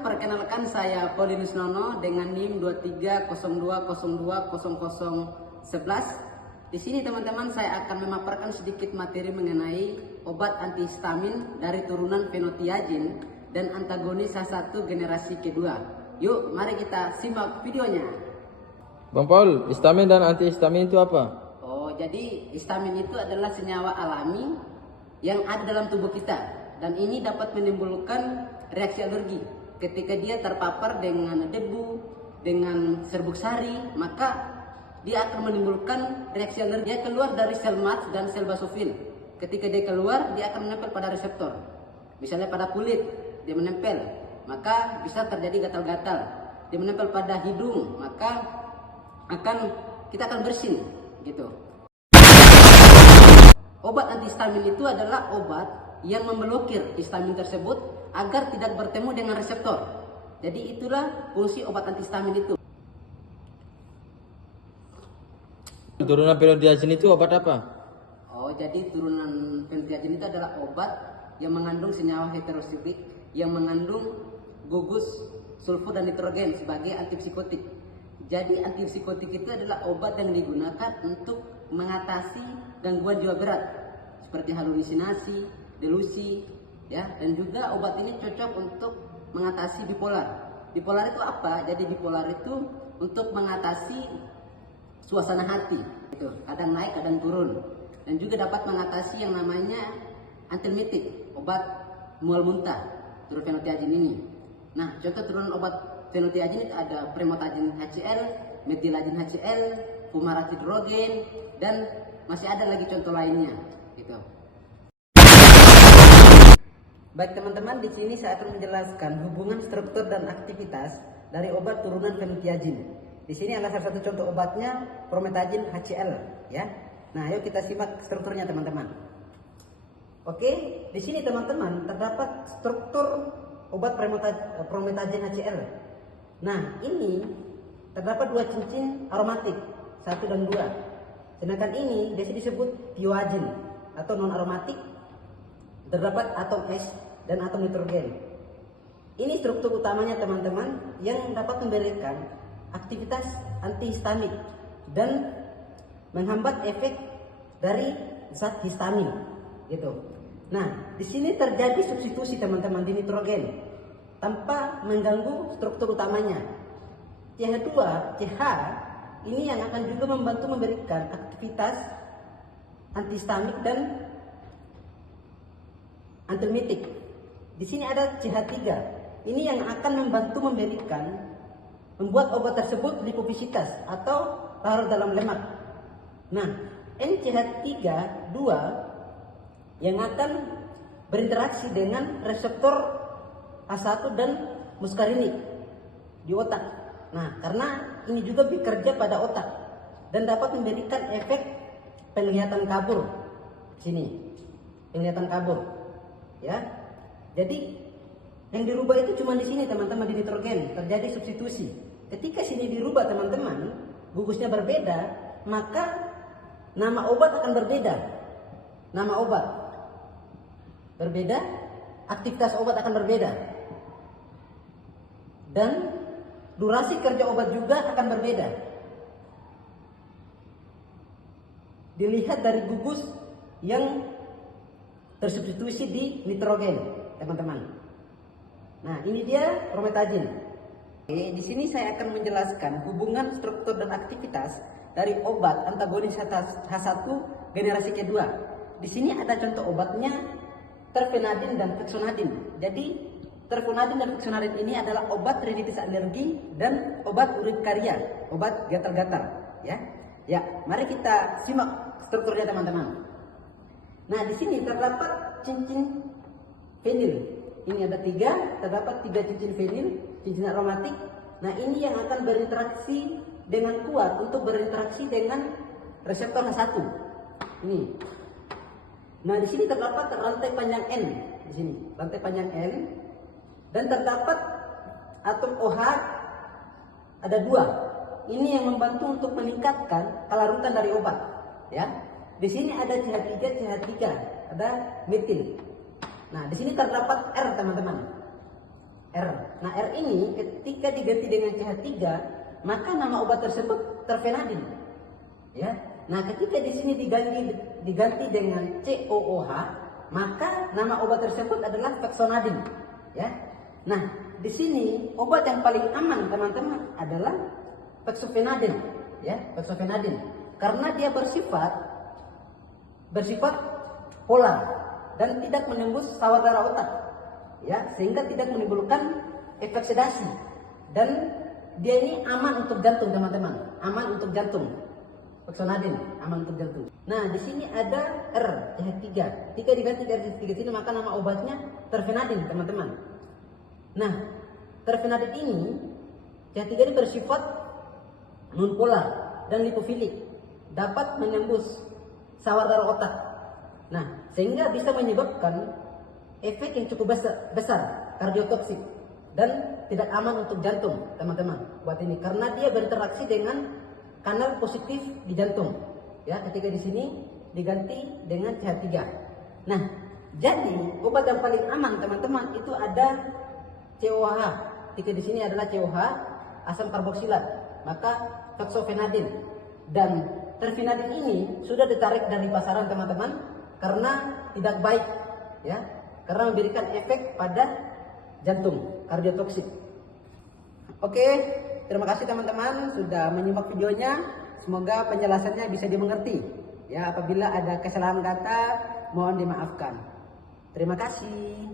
perkenalkan saya Paulinus Nono dengan NIM 2302020011. Di sini teman-teman saya akan memaparkan sedikit materi mengenai obat antihistamin dari turunan fenotiazin dan antagonis H1 generasi kedua. Yuk, mari kita simak videonya. Bang Paul, histamin dan antihistamin itu apa? Oh, jadi histamin itu adalah senyawa alami yang ada dalam tubuh kita, dan ini dapat menimbulkan reaksi alergi ketika dia terpapar dengan debu, dengan serbuk sari, maka dia akan menimbulkan reaksi alergi. Dia keluar dari sel mats dan sel basofil. Ketika dia keluar, dia akan menempel pada reseptor. Misalnya pada kulit, dia menempel, maka bisa terjadi gatal-gatal. Dia menempel pada hidung, maka kita akan bersin, gitu. Obat antihistamin itu adalah obat yang memblokir histamin tersebut agar tidak bertemu dengan reseptor. Jadi itulah fungsi obat antihistamin itu. Turunan fenotiazin itu obat apa? Oh, jadi turunan fenotiazin itu adalah obat yang mengandung senyawa heterosiklik yang mengandung gugus, sulfur dan nitrogen sebagai antipsikotik. Jadi antipsikotik itu adalah obat yang digunakan untuk mengatasi gangguan jiwa berat seperti halusinasi, delusi, ya, dan juga obat ini cocok untuk mengatasi bipolar. Bipolar itu apa? Jadi bipolar itu untuk mengatasi suasana hati, itu kadang naik kadang turun, dan juga dapat mengatasi yang namanya antiemetik, obat mual muntah turun fenotiazin ini. Nah, contoh turunan obat fenotiazin itu ada premotazin HCl, metilazin HCl, fumarat hidrogen, dan masih ada lagi contoh lainnya, gitu. Baik teman-teman, di sini saya akan menjelaskan hubungan struktur dan aktivitas dari obat turunan fenotiazin. Di sini adalah salah satu contoh obatnya, promethazine HCl, ya. Nah, ayo kita simak strukturnya teman-teman. Oke, di sini teman-teman terdapat struktur obat promethazine HCl. Nah, ini terdapat dua cincin aromatik, 1 dan 2. Sedangkan ini biasa disebut thioazin atau non aromatik. Terdapat atom S dan atom nitrogen. Ini struktur utamanya teman-teman yang dapat memberikan aktivitas antihistamik dan menghambat efek dari zat histamin, gitu. Nah, di sini terjadi substitusi teman-teman di nitrogen tanpa mengganggu struktur utamanya. CH2, CH ini yang akan juga membantu memberikan aktivitas antihistamik dan antiemetik. Di sini ada CH3. Ini yang akan membantu membuat obat tersebut lipofisitas atau larut dalam lemak. Nah, NCH3 2 yang akan berinteraksi dengan reseptor H1 dan muskarinik di otak. Nah, karena ini juga bekerja pada otak dan dapat memberikan efek penglihatan kabur. Sini, penglihatan kabur, ya. Jadi yang dirubah itu cuma di sini teman-teman, di nitrogen terjadi substitusi. Ketika sini dirubah teman-teman, gugusnya berbeda, maka nama obat akan berbeda. Nama obat berbeda, aktivitas obat akan berbeda, dan durasi kerja obat juga akan berbeda. Dilihat dari gugus yang tersubstitusi di nitrogen, teman-teman. Nah, ini dia promethazine. Oke, di sini saya akan menjelaskan hubungan struktur dan aktivitas dari obat antagonis H1 generasi kedua. Di sini ada contoh obatnya, terfenadin dan fexonadin. Jadi terfenadin dan fexonadin ini adalah obat rinitis alergi dan obat urtikaria, obat gatal-gatal, ya. Ya, mari kita simak strukturnya teman-teman. Nah, di sini terdapat cincin fenil. Ini ada 3, terdapat 3 cincin fenil, cincin aromatik. Nah, ini yang akan berinteraksi dengan kuat untuk berinteraksi dengan reseptor H1. Ini. Nah, di sini terdapat rantai panjang N. Di sini, rantai panjang N. Dan terdapat atom OH ada 2. Ini yang membantu untuk meningkatkan kelarutan dari obat, ya. Di sini ada CH3, ada metil. Nah, di sini terdapat R teman-teman. R. Nah, R ini ketika diganti dengan CH3, maka nama obat tersebut terfenadin. Ya. Nah, ketika di sini diganti dengan COOH, maka nama obat tersebut adalah fexonadin. Ya. Nah, di sini obat yang paling aman teman-teman adalah fexofenadin. Ya, fexofenadin. Karena dia bersifat polar dan tidak menembus sawar darah otak, ya, sehingga tidak menimbulkan efek sedasi, dan dia ini aman untuk jantung teman-teman, aman untuk jantung. Fexonadin aman untuk jantung. Nah, di sini ada R, CH3. Jika diganti dari CH3 sini, maka nama obatnya terfenadin teman-teman. Nah, terfenadin ini CH3 ini bersifat nonpolar dan lipofilik, dapat menembus sawar darah otak. Nah, sehingga bisa menyebabkan efek yang cukup besar kardiotoksik dan tidak aman untuk jantung teman-teman buat ini, karena dia berinteraksi dengan kanal positif di jantung. Ya, ketika di sini diganti dengan CH3. Nah, jadi obat yang paling aman teman-teman itu ada COH. Ketika di sini adalah COH, asam karboksilat, maka fexofenadin. Dan terfenadin ini sudah ditarik dari pasaran teman-teman karena tidak baik, ya, karena memberikan efek pada jantung, kardiotoksik. Oke, terima kasih teman-teman sudah menyimak videonya. Semoga penjelasannya bisa dimengerti. Ya, apabila ada kesalahan kata mohon dimaafkan. Terima kasih.